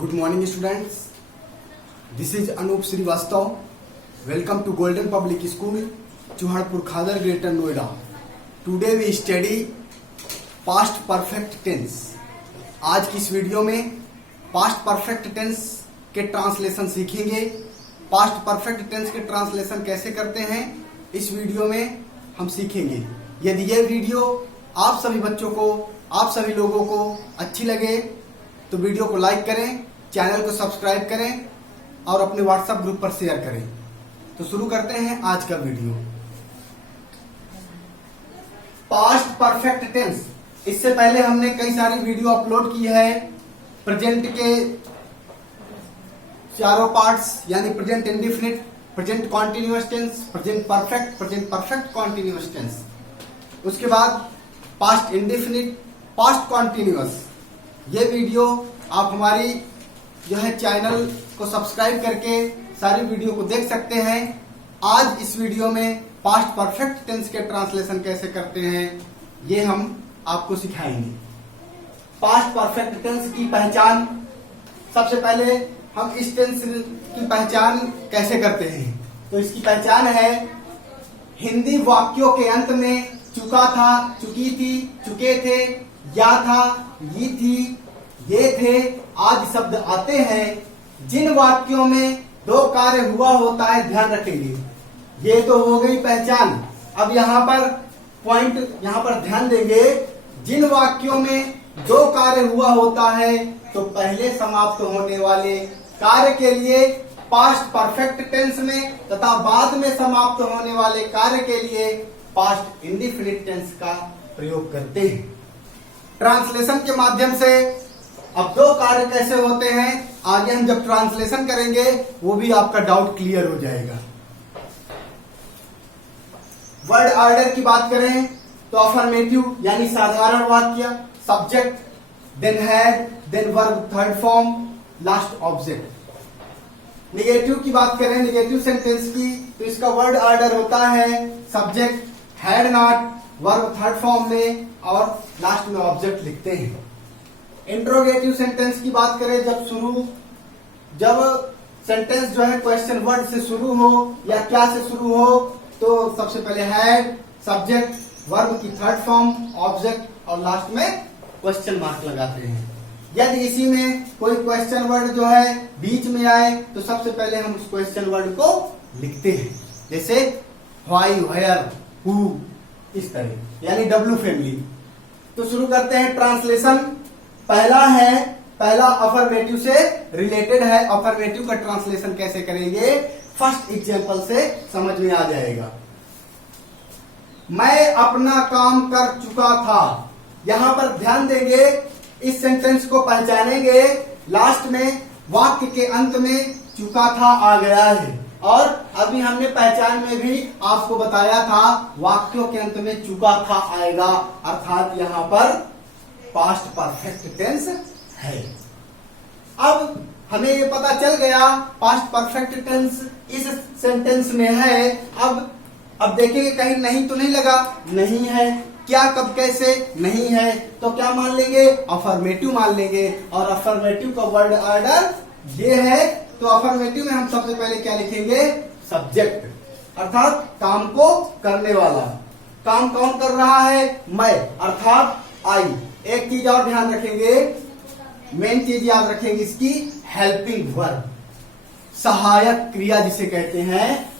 Good morning students. This is Anup Srivastav. Welcome to Golden Public School, Chuhadpur Khadar, Greater Noida. Today we study past perfect tense. आज की इस video में past perfect tense के translation सीखेंगे. past perfect tense के translation कैसे करते हैं इस वीडियो में हम सीखेंगे. यदि यह वीडियो आप सभी बच्चों को, आप सभी लोगों को अच्छी लगे तो वीडियो को लाइक करें, चैनल को सब्सक्राइब करें और अपने व्हाट्सएप ग्रुप पर शेयर करें. तो शुरू करते हैं आज का वीडियो. Past perfect tense. इससे पहले हमने कई सारी वीडियो अपलोड की है. प्रेजेंट के चारों पार्ट्स यानी present indefinite, present continuous tense, present perfect continuous tense. उसके बाद पास्ट इंडेफिनिट, पास्ट कॉन्टिन्यूअस. ये वीडियो आप हमारी जो है चैनल को सब्सक्राइब करके सारी वीडियो को देख सकते हैं. आज इस वीडियो में पास्ट परफेक्ट टेंस के ट्रांसलेशन कैसे करते हैं ये हम आपको सिखाएंगे. पास्ट परफेक्ट टेंस की पहचान. सबसे पहले हम इस टेंस की पहचान कैसे करते हैं. तो इसकी पहचान है हिंदी वाक्यों के अंत में चुका था, चुकी थी, चुके थे, या था, ये थी, ये थे आदि शब्द आते हैं. जिन वाक्यों में दो कार्य हुआ होता है ध्यान रखेंगे. ये तो हो गई पहचान. अब यहाँ पर पॉइंट यहाँ पर ध्यान देंगे. जिन वाक्यों में दो कार्य हुआ होता है तो पहले समाप्त होने वाले कार्य के लिए पास्ट परफेक्ट टेंस में तथा बाद में समाप्त होने वाले कार्य के लिए पास्ट इंडेफिनिट टेंस का प्रयोग करते हैं. ट्रांसलेशन के माध्यम से अब दो कार्य कैसे होते हैं आगे हम जब ट्रांसलेशन करेंगे वो भी आपका डाउट क्लियर हो जाएगा. वर्ड ऑर्डर की बात करें तो अफर्मेटिव यानी साधारण वाक्य, subject, then had, then verb third form, last object. Negative की बात करें, नेगेटिव सेंटेंस की, तो इसका वर्ड ऑर्डर होता है subject, had not, verb third form में और लास्ट में ऑब्जेक्ट लिखते हैं. इंट्रोगेटिव सेंटेंस की बात करें जब सेंटेंस जो है क्वेश्चन वर्ड से शुरू हो या क्या से शुरू हो तो सबसे पहले हैड, सब्जेक्ट, वर्ब की थर्ड फॉर्म, ऑब्जेक्ट और लास्ट में क्वेश्चन मार्क लगाते हैं. यदि इसी में कोई क्वेश्चन वर्ड जो है बीच में आए तो सबसे पहले हम उस क्वेश्चन वर्ड को लिखते हैं. जैसे व्हाई, वेयर, हु, इस तरह यानी डब्ल्यू फैमिली. तो शुरू करते हैं ट्रांसलेशन. पहला अफर्मेटिव से रिलेटेड है. अफर्मेटिव का ट्रांसलेशन कैसे करेंगे फर्स्ट एग्जांपल से समझ में आ जाएगा. मैं अपना काम कर चुका था. यहां पर ध्यान देंगे, इस सेंटेंस को पहचानेंगे. लास्ट में वाक्य के अंत में चुका था आ गया है और अभी हमने पहचान में भी आपको बताया था वाक्यों के अंत में चुका था आएगा, अर्थात यहां पर पास्ट परफेक्ट टेंस है. अब हमें ये पता चल गया पास्ट परफेक्ट टेंस इस सेंटेंस में है. अब देखेंगे कहीं नहीं तो नहीं लगा, नहीं है. क्या, कब, कैसे, नहीं है तो क्या मान लेंगे, अफर्मेटिव मान लेंगे. और अफर्मेटिव का वर्ड ऑर्डर ये है. तो अफर्मेटिव में हम सबसे पहले क्या लिखेंगे, सब्जेक्ट, अर्थात काम को करने वाला. काम कौन कर रहा है, मैं, अर्थात आई. एक चीज और ध्यान रखेंगे, मेन चीज याद रखेंगे इसकी, हेल्पिंग वर्ब, सहायक क्रिया जिसे कहते हैं.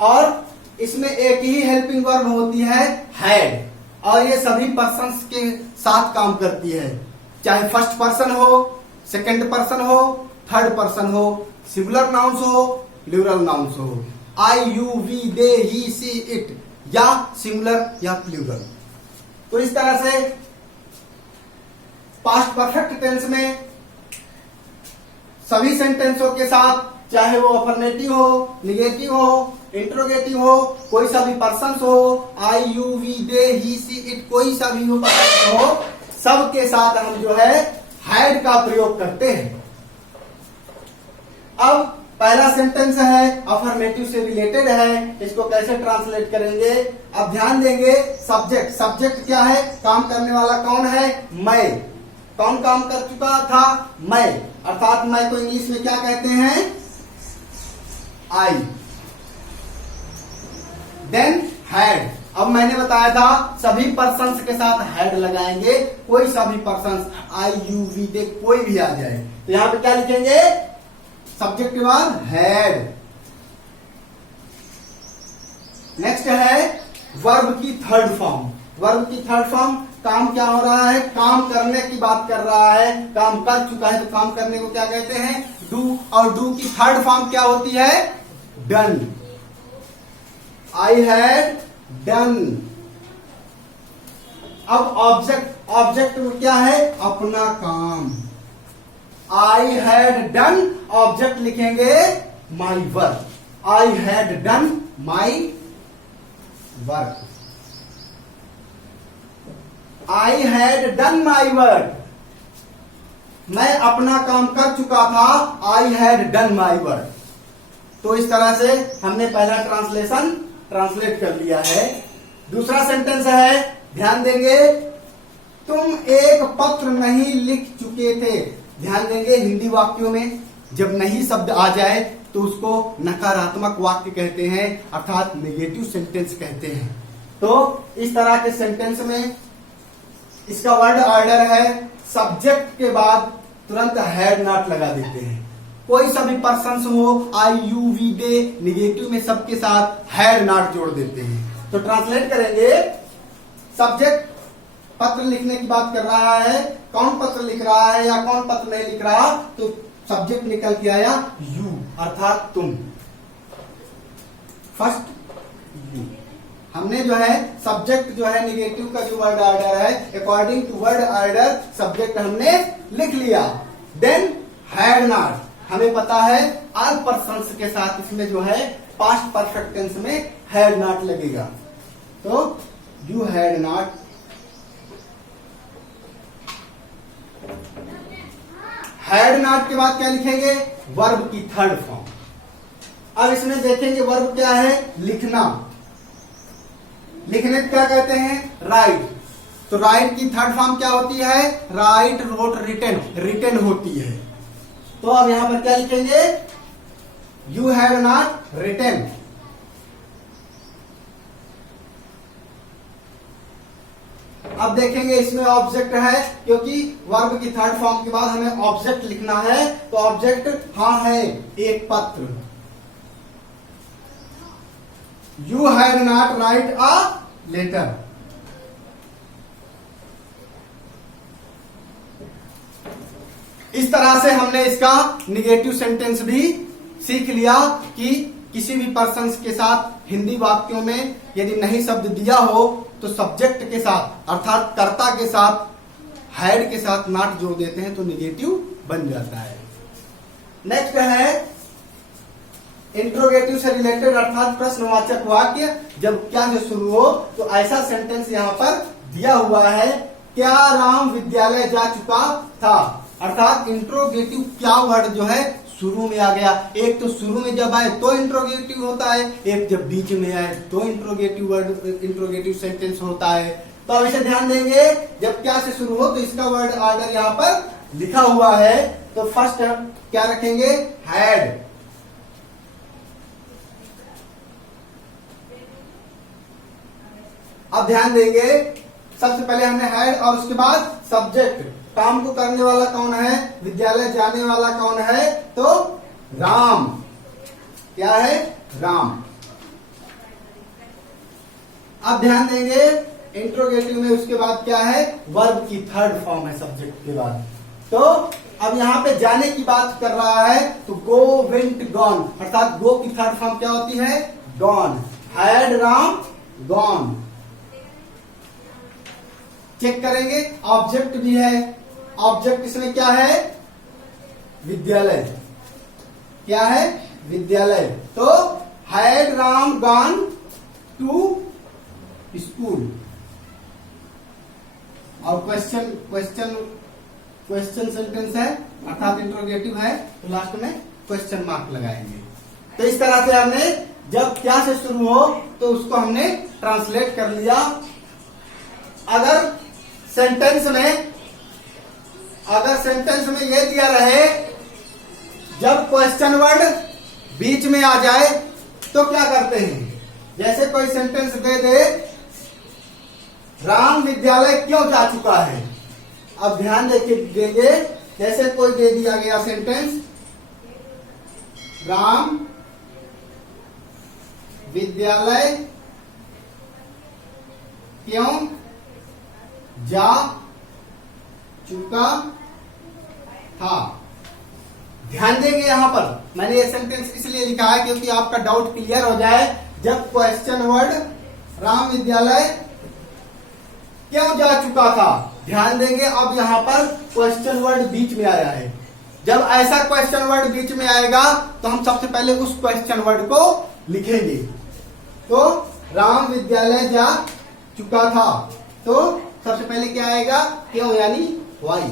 और इसमें एक ही हेल्पिंग वर्ब होती है, हैड. और ये सभी पर्सन्स के साथ काम करती है, चाहे फर्स्ट पर्सन हो, सेकंड पर्सन हो, थर्ड पर्सन हो, सिंगुलर नाउन्स हो, प्लूरल नाउन्स हो, I, you, we, they, he, she, it, या सिंगुलर या प्लूरल. तो इस तरह से पास्ट परफेक्ट टेंस में सभी सेंटेंसों के साथ, चाहे वो अफर्मेटिव हो, निगेटिव हो, इंट्रोगेटिव हो, कोई सा भी पर्सन हो, I, you, we, they, he, she, it, कोई सा भी हो, सबके साथ हम जो है हैड का प्रयोग करते हैं. अब पहला सेंटेंस है अफर्मेटिव से रिलेटेड है, इसको कैसे ट्रांसलेट करेंगे. अब ध्यान देंगे, सब्जेक्ट क्या है, काम करने वाला कौन है, मैं. कौन काम कर चुका था? मैं, अर्थात मैं को इंग्लिश में क्या कहते हैं? आई। देन हैड, अब मैंने बताया था सभी पर्सन्स के साथ हैड लगाएंगे, कोई सा भी पर्सन्स, आई यू वी दे कोई भी आ जाए, तो यहां पे क्या लिखेंगे? सब्जेक्ट के बाद हैड। नेक्स्ट है वर्ब की थर्ड फॉर्म। वर्ब की थर्ड फॉर्म, काम क्या हो रहा है? काम करने की बात कर रहा है, काम कर चुका है, तो काम करने को क्या कहते हैं? डू। और डू की थर्ड फॉर्म क्या होती है? डन। I had done. अब ऑब्जेक्ट, ऑब्जेक्ट में क्या है? अपना काम। आई हैड डन, ऑब्जेक्ट लिखेंगे my work. I had done my work. I had done my work, मैं अपना काम कर चुका था। I had done my work. तो इस तरह से हमने पहला ट्रांसलेशन ट्रांसलेट कर लिया है। दूसरा सेंटेंस है, ध्यान देंगे, तुम एक पत्र नहीं लिख चुके थे। ध्यान देंगे, हिंदी वाक्यों में जब नहीं शब्द आ जाए तो उसको नकारात्मक वाक्य कहते हैं, अर्थात नेगेटिव सेंटेंस कहते हैं। तो इस तरह के सेंटेंस में इसका वर्ड ऑर्डर है, सब्जेक्ट के बाद तुरंत हैड नॉट लगा देते हैं। कोई सा भी पर्सन हो, I you we they, negative में सबके साथ हैड नॉट जोड़ देते हैं। तो ट्रांसलेट करेंगे, सब्जेक्ट पत्र लिखने की बात कर रहा है, कौन पत्र लिख रहा है या कौन पत्र नहीं लिख रहा, तो सब्जेक्ट निकल के आया यू, अर्थात तुम। फर्स्ट यू, हमने जो है सब्जेक्ट जो है निगेटिव का जो वर्ड ऑर्डर है, according to word order subject हमने लिख लिया। देन हैड नॉट, हमें पता है ऑल पर्सन्स के साथ इसमें जो है पास्ट परफेक्ट टेंस में हैड नॉट लगेगा। तो you had not, had not के बाद क्या लिखेंगे? वर्ब की थर्ड फॉर्म। अब इसमें देखेंगे वर्ब क्या है? लिखना। लिखने को क्या कहते हैं? राइट। तो राइट की थर्ड फॉर्म क्या होती है? राइट, रोट, रिटन, रिटन होती है। तो अब यहां पर क्या लिखेंगे? You have not written. अब देखेंगे इसमें ऑब्जेक्ट है, क्योंकि वर्ब की थर्ड फॉर्म के बाद हमें ऑब्जेक्ट लिखना है, तो ऑब्जेक्ट हाँ है, एक पत्र। You had not write a letter. इस तरह से हमने इसका निगेटिव सेंटेंस भी सीख लिया कि किसी भी पर्सन के साथ हिंदी वाक्यों में यदि नहीं शब्द दिया हो तो सब्जेक्ट के साथ अर्थात कर्ता के साथ हैड के साथ नॉट जोड़ देते हैं तो निगेटिव बन जाता है। नेक्स्ट है इंट्रोगेटिव से रिलेटेड अर्थात प्रश्नवाचक वाक्य। जब क्या से शुरू हो तो ऐसा सेंटेंस यहाँ पर दिया हुआ है, क्या राम विद्यालय जा चुका था, अर्थात इंट्रोगेटिव क्या वर्ड जो है शुरू में आ गया। एक तो शुरू में जब आए तो इंट्रोगेटिव होता है, एक जब बीच में आए तो इंट्रोगेटिव वर्ड, इंट्रोगेटिव सेंटेंस होता है। तो अब इसे ध्यान देंगे, जब क्या से शुरू हो तो इसका वर्ड ऑर्डर यहाँ पर लिखा हुआ है। तो फर्स्ट क्या रखेंगे? हैड। अब ध्यान देंगे, सबसे पहले हमने हैड और उसके बाद सब्जेक्ट। काम को करने वाला कौन है? विद्यालय जाने वाला कौन है? तो राम। क्या है? राम। अब ध्यान देंगे इंट्रोगेटिव में उसके बाद क्या है? वर्ब की थर्ड फॉर्म है सब्जेक्ट के बाद। तो अब यहाँ पे जाने की बात कर रहा है तो गो, वेंट, गॉन, अर्थात गो की थर्ड फॉर्म क्या होती है? Gone. Had Ram gone. Check करेंगे, ऑब्जेक्ट भी है। ऑब्जेक्ट इसमें क्या है? विद्यालय। क्या है? विद्यालय। तो had Ram gone to school. और क्वेश्चन सेंटेंस है अर्थात इंट्रोगेटिव है, तो लास्ट में क्वेश्चन मार्क लगाएंगे। तो इस तरह से हमने जब क्या से शुरू हो तो उसको हमने ट्रांसलेट कर लिया। अगर सेंटेंस में अगर सेंटेंस में ये दिया रहे जब क्वेश्चन वर्ड बीच में आ जाए तो क्या करते हैं? जैसे कोई सेंटेंस दे दे राम विद्यालय क्यों जा चुका है। अब ध्यान देंगे, जैसे कोई दे दिया गया सेंटेंस राम विद्यालय क्यों जा चुका था। ध्यान देंगे यहां पर मैंने ये सेंटेंस इसलिए लिखा है क्योंकि आपका डाउट क्लियर हो जाए। जब क्वेश्चन वर्ड राम विद्यालय क्यों जा चुका था, ध्यान देंगे अब यहां पर क्वेश्चन वर्ड बीच में आया है। जब ऐसा क्वेश्चन वर्ड बीच में आएगा तो हम सबसे पहले उस क्वेश्चन वर्ड को लिखेंगे। तो राम विद्यालय जा चुका था, तो सबसे पहले क्या आएगा? क्यों, यानी why.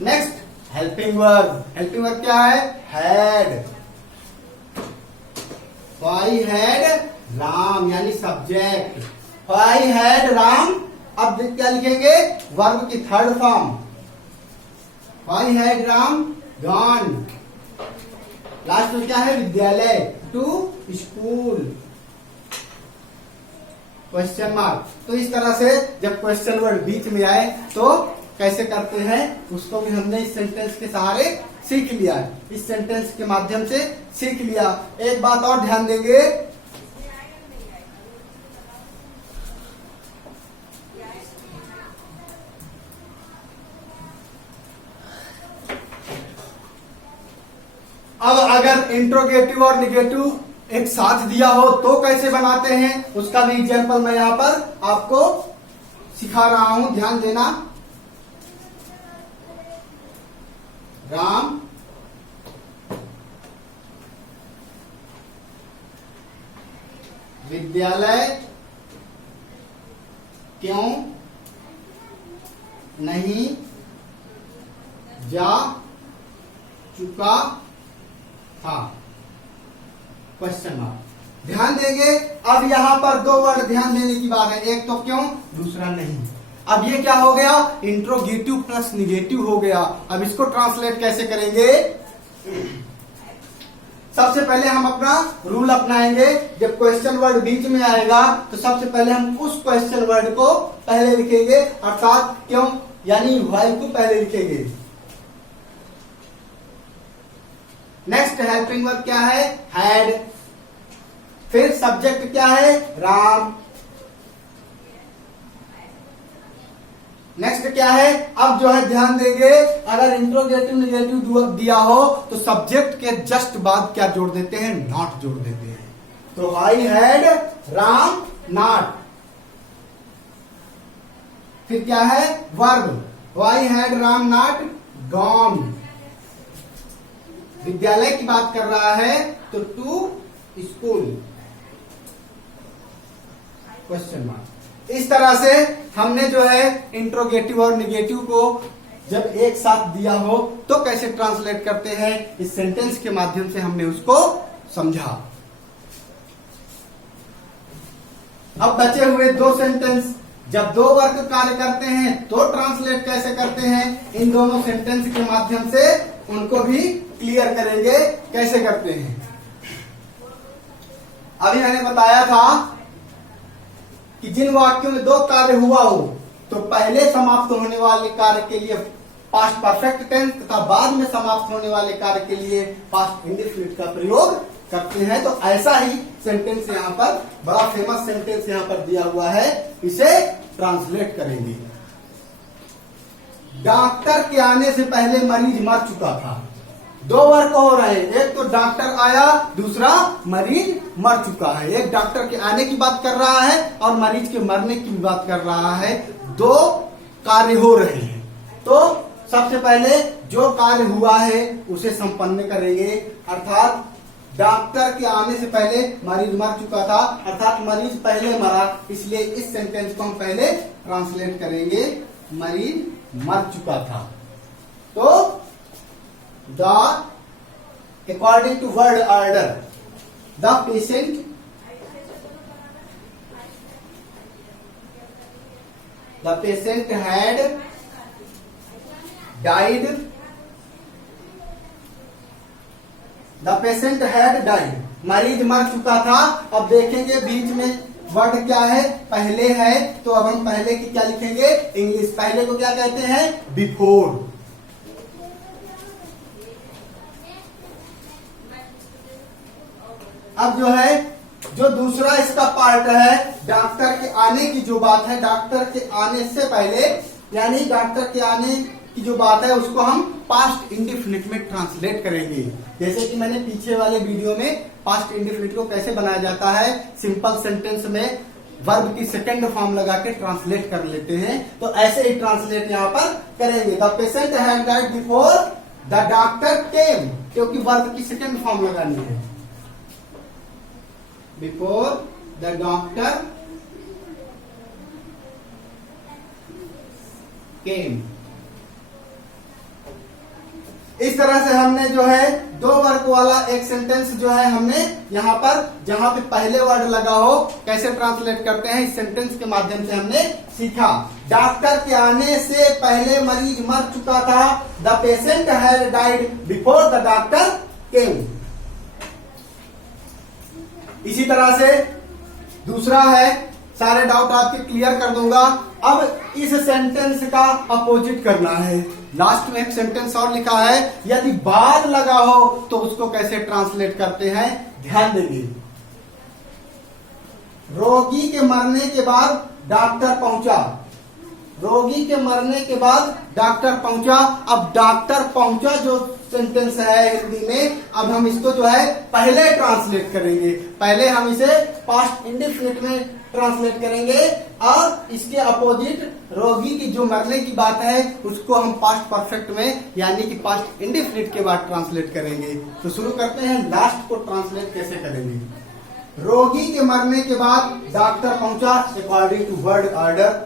Next helping verb. Helping verb क्या है? हैड। वाई हैड राम, यानी सब्जेक्ट। Y had Ram. अब क्या लिखेंगे? वर्ब की third form. Why had Ram gone. Last में क्या है? विद्यालय, टू स्कूल, क्वेश्चन मार्क। तो इस तरह से जब क्वेश्चन वर्ड बीच में आए तो कैसे करते हैं उसको भी हमने इस सेंटेंस के सहारे सीख लिया। इस सेंटेंस के माध्यम से सीख लिया। एक बात और ध्यान देंगे, अब अगर इंट्रोगेटिव और निगेटिव एक साथ दिया हो तो कैसे बनाते हैं उसका भी एग्जाम्पल मैं यहां पर आपको सिखा रहा हूं, ध्यान देना। राम विद्यालय क्यों नहीं जा चुका था, क्वेश्चन मार्क। ध्यान देंगे अब यहां पर दो वर्ड ध्यान देने की बात है, एक तो क्यों, दूसरा नहीं। अब ये क्या हो गया? इंट्रोगेटिव प्लस निगेटिव हो गया। अब इसको ट्रांसलेट कैसे करेंगे? सबसे पहले हम अपना रूल अपनाएंगे। जब क्वेश्चन वर्ड बीच में आएगा तो सबसे पहले हम उस क्वेश्चन वर्ड को पहले लिखेंगे, अर्थात क्यों यानी व्हाई को पहले लिखेंगे। नेक्स्ट हेल्पिंग वर्ब क्या है? हैड। फिर सब्जेक्ट क्या है? राम। नेक्स्ट क्या है? अब जो है ध्यान देंगे, अगर इंट्रोगेटिव निगेटिव दिया हो तो सब्जेक्ट के जस्ट बाद क्या जोड़ देते हैं? नॉट जोड़ देते हैं। तो आई हैड राम नॉट। फिर क्या है? Verb. I had Ram not gone. विद्यालय की बात कर रहा है तो टू स्कूल, क्वेश्चन मार्क। इस तरह से हमने जो है इंट्रोगेटिव और निगेटिव को जब एक साथ दिया हो तो कैसे ट्रांसलेट करते हैं, इस सेंटेंस के माध्यम से हमने उसको समझा। अब बचे हुए दो सेंटेंस, जब दो वर्ग कार्य करते हैं तो ट्रांसलेट कैसे करते हैं, इन दोनों सेंटेंस के माध्यम से उनको भी क्लियर करेंगे कैसे करते हैं। अभी मैंने बताया था कि जिन वाक्यों में दो कार्य हुआ हो तो पहले समाप्त होने वाले कार्य के लिए पास्ट परफेक्ट टेंस तथा बाद में समाप्त होने वाले कार्य के लिए पास्ट इंडेफिनिट का प्रयोग करते हैं। तो ऐसा ही सेंटेंस यहाँ पर, बड़ा फेमस सेंटेंस यहाँ पर दिया हुआ है, इसे ट्रांसलेट करेंगे। डॉक्टर के आने से पहले मरीज मर चुका था। दो वर्ग हो रहे हैं, एक तो डॉक्टर आया, दूसरा मरीज मर चुका है। एक डॉक्टर के आने की बात कर रहा है और मरीज के मरने की बात कर रहा है। दो कार्य हो रहे हैं, तो सबसे पहले जो कार्य हुआ है उसे संपन्न करेंगे, अर्थात डॉक्टर के आने से पहले मरीज मर चुका था, अर्थात मरीज पहले मरा, इसलिए इस सेंटेंस को हम पहले ट्रांसलेट करेंगे, मरीज मर चुका था। तो the according to word order the patient had died, the patient had died, मरीज मर चुका था। अब देखेंगे बीच में वर्ड क्या है, पहले है, तो अब हम पहले की क्या लिखेंगे, इंग्लिश। पहले को क्या कहते हैं, बिफोर। अब जो है, जो दूसरा इसका पार्ट है, डॉक्टर के आने की जो बात है, डॉक्टर के आने से पहले, यानी डॉक्टर के आने की जो बात है उसको हम पास्ट इंडेफिनिट में ट्रांसलेट करेंगे। जैसे कि मैंने पीछे वाले वीडियो में पास्ट इंडेफिनिट को कैसे बनाया जाता है, सिंपल सेंटेंस में वर्ब की सेकंड फॉर्म लगा के ट्रांसलेट कर लेते हैं, तो ऐसे ही ट्रांसलेट यहाँ पर करेंगे। The patient had died before the doctor केम, क्योंकि वर्ब की सेकंड फॉर्म लगानी है। बिफोर द डॉक्टर केम। इस तरह से हमने जो है दो वर्ग वाला एक सेंटेंस जो है हमने यहाँ पर, जहां पे पहले वर्ड लगा हो कैसे ट्रांसलेट करते हैं, इस सेंटेंस के माध्यम से हमने सीखा। डॉक्टर के आने से पहले मरीज मर चुका था। The patient had died before the doctor केम। इसी तरह से दूसरा है, सारे डाउट आपके क्लियर कर दूंगा। अब इस सेंटेंस का अपोजिट करना है। लास्ट में एक सेंटेंस और लिखा है, यदि बाद लगा हो तो उसको कैसे ट्रांसलेट करते हैं, ध्यान देंगे। रोगी के मरने के बाद डॉक्टर पहुंचा, रोगी के मरने के बाद डॉक्टर पहुंचा। अब डॉक्टर पहुंचा जो सेंटेंस है हिंदी में, अब हम इसको जो है पहले ट्रांसलेट करेंगे। पहले हम इसे पास्ट इंडेफिनिट में ट्रांसलेट करेंगे और इसके अपोजिट रोगी की जो मरने की बात है उसको हम पास्ट परफेक्ट में, यानी कि पास्ट इंडेफिनिट के बाद ट्रांसलेट करेंगे। तो शुरू करते हैं, लास्ट को ट्रांसलेट कैसे करेंगे। रोगी के मरने के बाद डॉक्टर पहुंचा, according to word order.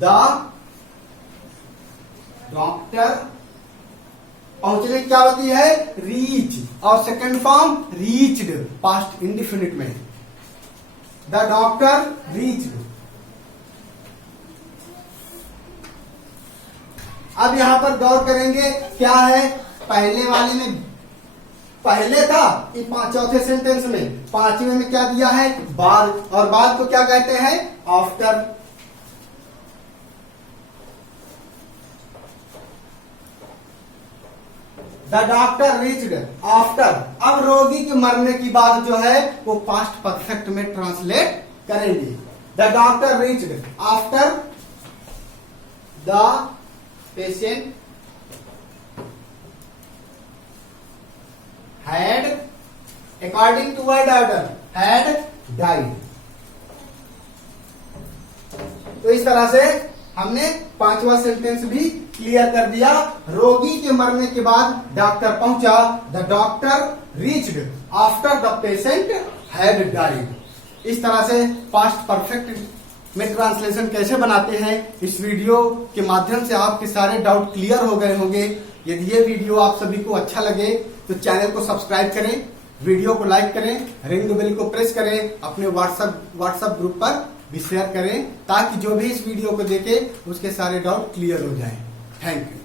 The doctor, पहुंचने क्या होती है, रीच, और second form reached, past indefinite में। The doctor reached. अब यहां पर गौर करेंगे, क्या है, पहले वाले में पहले था, चौथे सेंटेंस में, पांचवें में क्या दिया है, बाद, और बाद को क्या कहते हैं, after. The doctor reached after. अब रोगी के मरने की बात जो है वो पास्ट परफेक्ट में ट्रांसलेट करेंगे। The doctor reached after the patient had, according to word order, had died. तो इस तरह से हमने पांचवा सेंटेंस भी क्लियर कर दिया। रोगी के मरने के बाद डॉक्टर पहुंचा, the doctor reached after the patient had died. इस तरह से पास्ट परफेक्ट में ट्रांसलेशन कैसे बनाते हैं, इस वीडियो के माध्यम से आपके सारे डाउट क्लियर हो गए होंगे। यदि ये वीडियो आप सभी को अच्छा लगे तो चैनल को सब्सक्राइब करें, वीडियो को लाइक करें, रिंग बेल को प्रेस करें, अपने व्हाट्सएप ग्रुप पर भी शेयर करें, ताकि जो भी इस वीडियो को देखे उसके सारे डाउट क्लियर हो जाएं। Thank you.